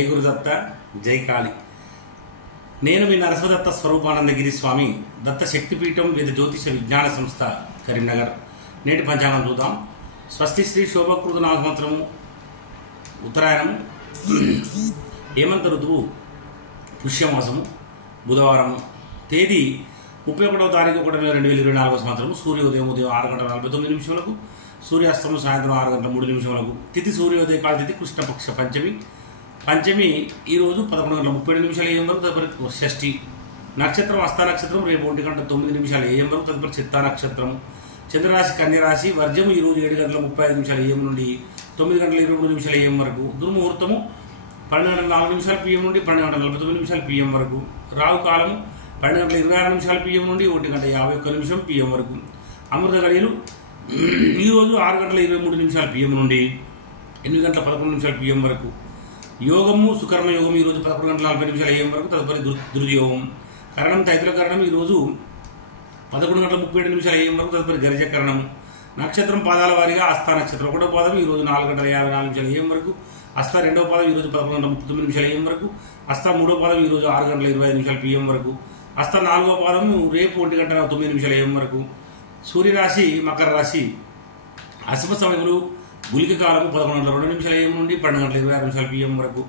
జై గురుదత్త జై కాళి. నేను మీ నరసింహదత్త స్వరూపానందగిరి స్వామి, దత్త శక్తిపీఠం వేద జ్యోతిష విజ్ఞాన సంస్థ కరీంనగర్. నేటి పంచాంగం చూద్దాం. స్వస్తి శ్రీ శోభకృత నామ సంవత్సరము ఉత్తరాయణము, హేమంత ఋతువు పుష్యమాసము, బుధవారము, తేదీ 31వ తారీఖు 1/2024 సంవత్సరము. సూర్యోదయం ఉదయం 6:49, సూర్యాస్తమం సాయంత్రం 6:03. తిథి సూర్యోదయ కాల తిథి కృష్ణపక్ష పంచమి ఈరోజు 11:37 AM వరకు, తదుపరి షష్ఠి. నక్షత్రం హస్త నక్షత్రం రేపు 1:09 AM వరకు, తదుపరి చిత్తా నక్షత్రం. చంద్రరాశి కన్యరాశి. వర్జము ఈరోజు 7:35 AM నుండి 9:23 AM వరకు. దుర్ముహూర్తము 12:04 PM నుండి 12:49 PM వరకు. రావు కాలము 12:26 PM నుండి 1:51 PM వరకు. అమృత గడియలు ఈరోజు 6:23 PM నుండి 8:11 PM వరకు. యోగము సుకర్మ యోగం ఈరోజు 11:40 AM వరకు, తదుపరి దుర్యోగం. కరణం తైతుల కరణం ఈరోజు 11:37 AM వరకు, తదుపరి గరిజ కరణం. నక్షత్రం పాదాల వారిగా హస్త నక్షత్రం 1వ పాదం ఈరోజు 4:54 AM వరకు, హస్త 2వ పాదం ఈరోజు 11:39 AM వరకు, హస్త 3వ పాదం ఈరోజు 6:25 PM వరకు, హస్త 4వ పాదము రేపు 1:09 AM వరకు. సూర్యరాశి మకర రాశి. అశుభ సమయములు గుళిక కాలము 11:02 AM నుండి 12:26 PM వరకు.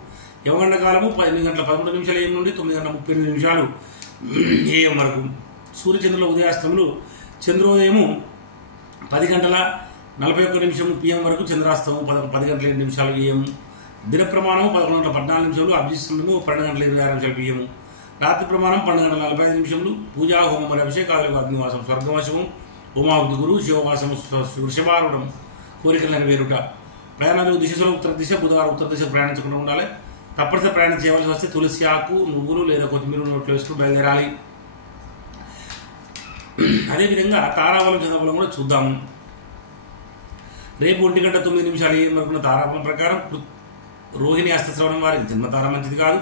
యవగండ కాలము 8:13 AM నుండి 9:38 AM వరకు. సూర్యచంద్రుల ఉదయాస్తములు చంద్రోదయము 10:41 PM వరకు, చంద్రాస్తము 10:07 AM. దిన ప్రమాణము 11:14. అభిజిత్ సమయము 12:26 PM. రాత్రి ప్రమాణం 12:45. పూజా హోమం మరియు అభిషేకాలు అగ్నివాసం స్వర్గవాసము, ఉమావృద్ధి గురు శివవాసము వృషభారుడం, కోరికలు నెరవేరుట. ప్రయాణాలు దిశలో ఉత్తర దిశ, బుధవారం ఉత్తర దిశ ప్రయాణించకుండా ఉండాలి. తప్పనిసరి ప్రయాణం చేయవలసి వస్తే తులసి ఆకు, నువ్వులు లేదా కొత్తిమీర నోట్లో వేసుకుని బయలుదేరాలి. అదేవిధంగా తారాబలం చంద్రబలం కూడా చూద్దాము. రేపు 1:09 AM వరకు తారాబలం ప్రకారం రోహిణి హస్తశ్రవణం వారికి జన్మతార మంచిది కాదు.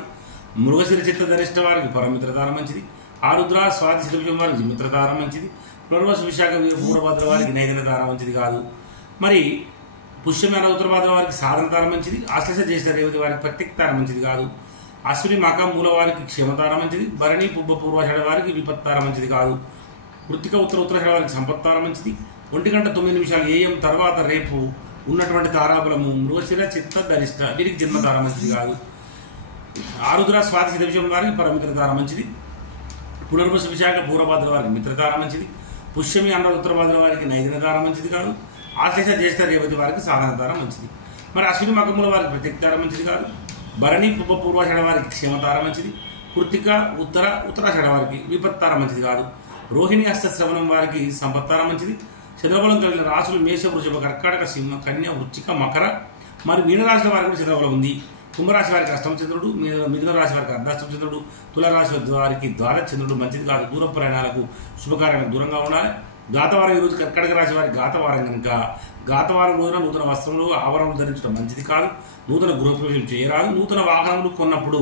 మృగశిర చిత్త ధరిష్ట వారికి పరమిత్రతార మంచిది. ఆరుద్ర స్వాతి శిరభుజం వారికి జిమిత్రతార మంచిది. పునర్వసు విశాఖ పూర్వభద్ర వారికి నైదన తార మంచిది కాదు. మరి పుష్యమైన ఉత్తరభాద్ర వారికి సాధన తార మంచిది. ఆశ్లేష జ్యేష్ఠ రేవతి వారికి ప్రత్యేక తార మంచిది కాదు. అశ్విని మక మూల వారికి క్షేమతార మంచిది. భరణి పుబ్బ పూర్వాషాఢ వారికి విపత్తార మంచిది కాదు. కృత్తిక ఉత్తరాషాఢ వారికి సంపత్తార మంచిది. 1:09 AM తర్వాత రేపు ఉన్నటువంటి తారాబలము మృగశిర చిత్త ధరిష్ట వీరికి జన్మతార మంచిది కాదు. ఆరుద్ర స్వాతి శిరభుజం వారికి పరమిత్రతార మంచిది. పునర్వసు విశాఖ పూర్వభద్ర వారికి మిత్రతార మంచిది. పుష్యమి అన్న ఉత్తరభద్ర వారికి నైదిన తార మంచిది కాదు. ఆశ్లేష జ్యేష్ఠ రేవతి వారికి సాధన తార మంచిది. మరి అశ్విని మకముల వారికి ప్రత్యేక తార మంచిది కాదు. భరణి పుబ్బ పూర్వాషాఢ వారికి క్షేమతార మంచిది. కృత్తిక ఉత్తరాషాఢ వారికి విపత్తార మంచిది కాదు. రోహిణి హస్త శ్రవణం వారికి సంపత్తార మంచిది. చంద్రబలం కలిగిన రాశులు మేష, వృషభ, కర్కాటక, సింహ, కన్య, వృశ్చిక, మకర మరి మీనరాశుల వారికి కూడా చంద్రబలం ఉంది. కుంభరాశి వారికి అష్టమ చంద్రుడు, మిథున రాశి వారికి అర్ధాష్టమ చంద్రుడు, తులారాశి వారికి ద్వాదశ చంద్రుడు మంచిది కాదు. దూర ప్రయాణాలకు శుభకార్యాలకు దూరంగా ఉండాలి. గాతవారం ఈరోజు కర్కాటక రాశి వారికి గాతవారం కనుక గాతవారం రోజున నూతన వస్త్రములు ఆవరణలు ధరించడం మంచిది కాదు. నూతన గృహప్రవేశం చేయరాదు. నూతన వాహనములు కొన్నప్పుడు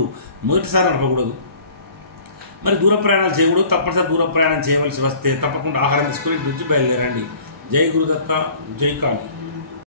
మొదటిసారి నడపకూడదు. మరి దూర ప్రయాణాలు చేయకూడదు. తప్పనిసరి దూర ప్రయాణం చేయవలసి వస్తే తప్పకుండా ఆహారం తీసుకుని నుంచి బయలుదేరండి. జై గురుదత్త జై కాళి.